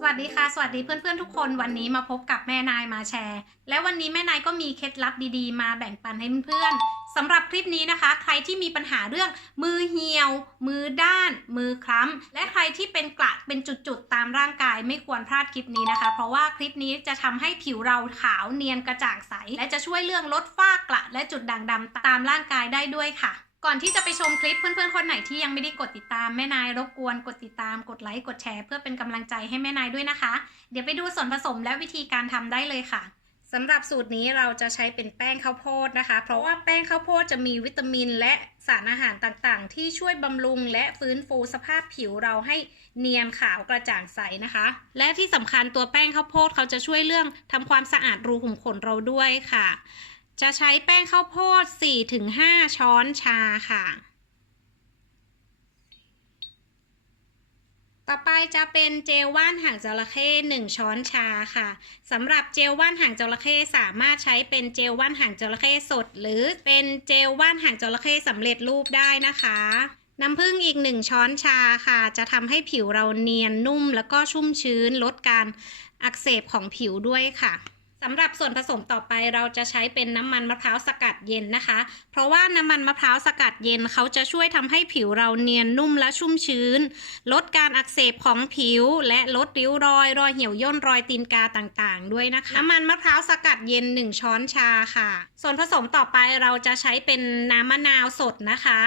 สวัสดีค่ะ สวัสดีเพื่อนๆทุกคนวันนี้มาพบกับแม่นายมาแชร์ และวันนี้แม่นายก็มีเคล็ดลับดีๆ มาแบ่งปันให้เพื่อนๆสำหรับคลิปนี้นะคะ ใครที่มีปัญหาเรื่องมือเหี่ยว มือด้าน มือคล้ำ และใครที่เป็นกระเป็นจุดๆตามร่างกายไม่ควรพลาดคลิปนี้นะคะ เพราะว่าคลิปนี้จะทำให้ผิวเราขาวเนียนกระจ่างใส และจะช่วยเรื่องลดฝ้ากระและจุดด่างดำตามร่างกายได้ด้วยค่ะ ก่อนที่จะไปชมคลิปเพื่อนๆคนไหนที่ยังไม่ได้กดติดตามแม่นายรบกวนกดติดตามกดไลค์กดแชร์เพื่อเป็นกำลังใจให้แม่นายด้วยนะคะ เดี๋ยวไปดูส่วนผสมและวิธีการทำได้เลยค่ะสำหรับสูตรนี้เราจะใช้เป็นแป้งข้าวโพดนะคะ เพราะว่าแป้งข้าวโพดจะมีวิตามินและสารอาหารต่างๆ ที่ช่วยบำรุงและฟื้นฟูสภาพผิวเราให้เนียนขาวกระจ่างใสนะคะ และที่สำคัญตัวแป้งข้าวโพดเขาจะช่วยเรื่องทำความสะอาดรูขุมขนเราด้วยค่ะ จะใช้แป้งข้าวโพด 4-5 ช้อนชาค่ะ ต่อไปจะเป็นเจลว่านหางจระเข้1ช้อนชาค่ะสำหรับเจลว่านหางจระเข้สามารถใช้เป็นเจลว่านหางจระเข้สด หรือเป็นเจลว่านหางจระเข้สำเร็จรูปได้นะคะน้ำผึ้งอีก1ช้อนชาค่ะ จะทำให้ผิวเราเนียนนุ่มแล้วก็ชุ่มชื้นลดการอักเสบของผิวด้วยค่ะ สำหรับส่วนผสมต่อไปเราจะใช้เป็นน้ำมันมะพร้าวสกัดเย็นนะคะ เพราะว่าน้ำมันมะพร้าวสกัดเย็นเขาจะช่วยทำให้ผิวเราเนียนนุ่มและชุ่มชื้น ลดการอักเสบของผิว และลดริ้วรอย รอยเหี่ยวย่นรอยตีนกาต่างๆ ด้วยนะคะ น้ำมันมะพร้าวสกัดเย็น 1 ช้อนชาค่ะ ส่วนผสมต่อไปเราจะใช้เป็นน้ำมะนาวสดนะคะ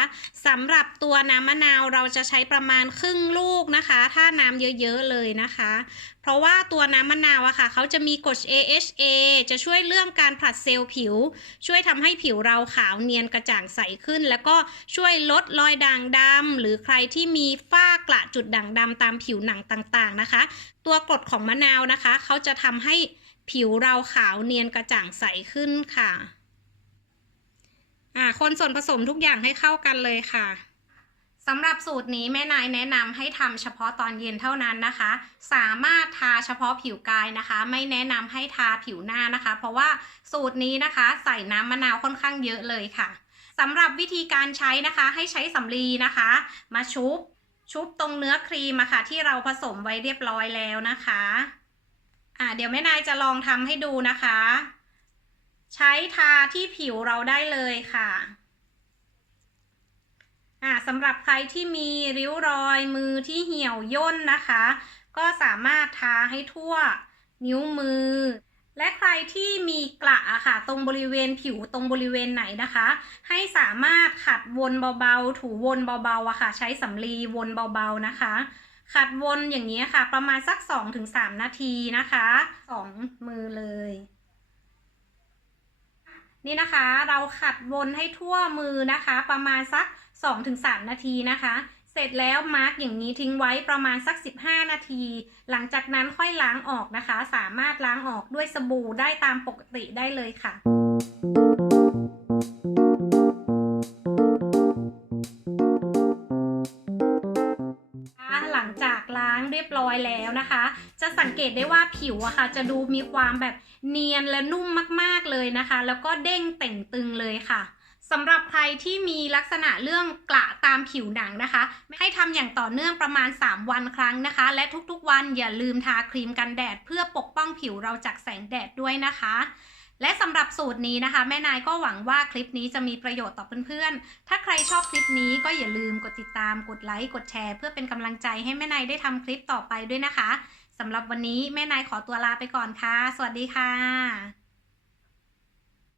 สำหรับตัวน้ำมะนาวเราจะใช้ประมาณครึ่งลูกนะคะ ถ้าน้ำเยอะๆเลยนะคะ เพราะว่าตัวน้ำมะนาวอะค่ะเขาจะมีกรด AHA จะช่วยเรื่องการผลัดเซลล์ผิว ช่วยทำให้ผิวเราขาวเนียนกระจ่างใสขึ้น แล้วก็ช่วยลดรอยด่างดำหรือใครที่มีฝ้ากระจุดด่างดำตามผิวหนังต่างๆนะคะ ตัวกรดของมะนาวนะคะ เขาจะทำให้ผิวเราขาวเนียนกระจ่างใสขึ้นค่ะอ่าคนส่วนผสมทุกอย่างให้เข้ากันเลยค่ะ สำหรับสูตรนี้แม่นายแนะนำให้ทำเฉพาะตอนเย็นเท่านั้นนะคะ สามารถทาเฉพาะผิวกายนะคะ ไม่แนะนำให้ทาผิวหน้านะคะ เพราะว่าสูตรนี้นะคะ ใส่น้ำมะนาวค่อนข้างเยอะเลยค่ะสำหรับวิธีการใช้นะคะ ให้ใช้สำลีนะคะ มาชุบ ชุบตรงเนื้อครีมอะค่ะ ที่เราผสมไว้เรียบร้อยแล้วนะคะอ่าเดี๋ยวแม่นายจะลองทำให้ดูนะคะ ใช้ทาที่ผิวเราได้เลยค่ะ สำหรับใครที่มีริ้วรอยมือที่เหี่ยวย่นนะคะ ก็สามารถทาให้ทั่วนิ้วมือ และใครที่มีกระอะค่ะ ตรงบริเวณผิวตรงบริเวณไหนนะคะ ให้สามารถขัดวนเบาๆ ถูวนเบาๆอะค่ะ ใช้สำลีวนเบาๆนะคะ ขัดวนอย่างนี้ค่ะ ประมาณสัก 2-3 นาทีนะคะสองมือเลยนี่นะคะเราขัดวนให้ทั่วมือนะคะ ประมาณสัก 2-3 นาทีนะคะ เสร็จแล้วมาร์กอย่างนี้ทิ้งไว้ประมาณสัก 15 นาที หลังจากนั้นค่อยล้างออกนะคะ สามารถล้างออกด้วยสบู่ได้ตามปกติได้เลยค่ะหลังจากล้างเรียบร้อยแล้วนะคะ จะสังเกตได้ว่าผิวอะค่ะ จะดูมีความแบบเนียนและนุ่มมากๆเลยนะคะ แล้วก็เด้งเต่งตึงเลยค่ะ สำหรับใครที่มีลักษณะเรื่องกระตามผิวหนังนะคะ ให้ทำอย่างต่อเนื่องประมาณ 3 วันครั้งนะคะ และทุกๆวันอย่าลืมทาครีมกันแดด เพื่อปกป้องผิวเราจากแสงแดดด้วยนะคะ และสำหรับสูตรนี้นะคะ แม่นายก็หวังว่าคลิปนี้จะมีประโยชน์ต่อเพื่อนๆ ถ้าใครชอบคลิปนี้ก็อย่าลืมกดติดตาม กดไลค์ กดแชร์ เพื่อเป็นกำลังใจให้แม่นายได้ทำคลิปต่อไปด้วยนะคะสำหรับวันนี้แม่นายขอตัวลาไปก่อนค่ะ สวัสดีค่ะ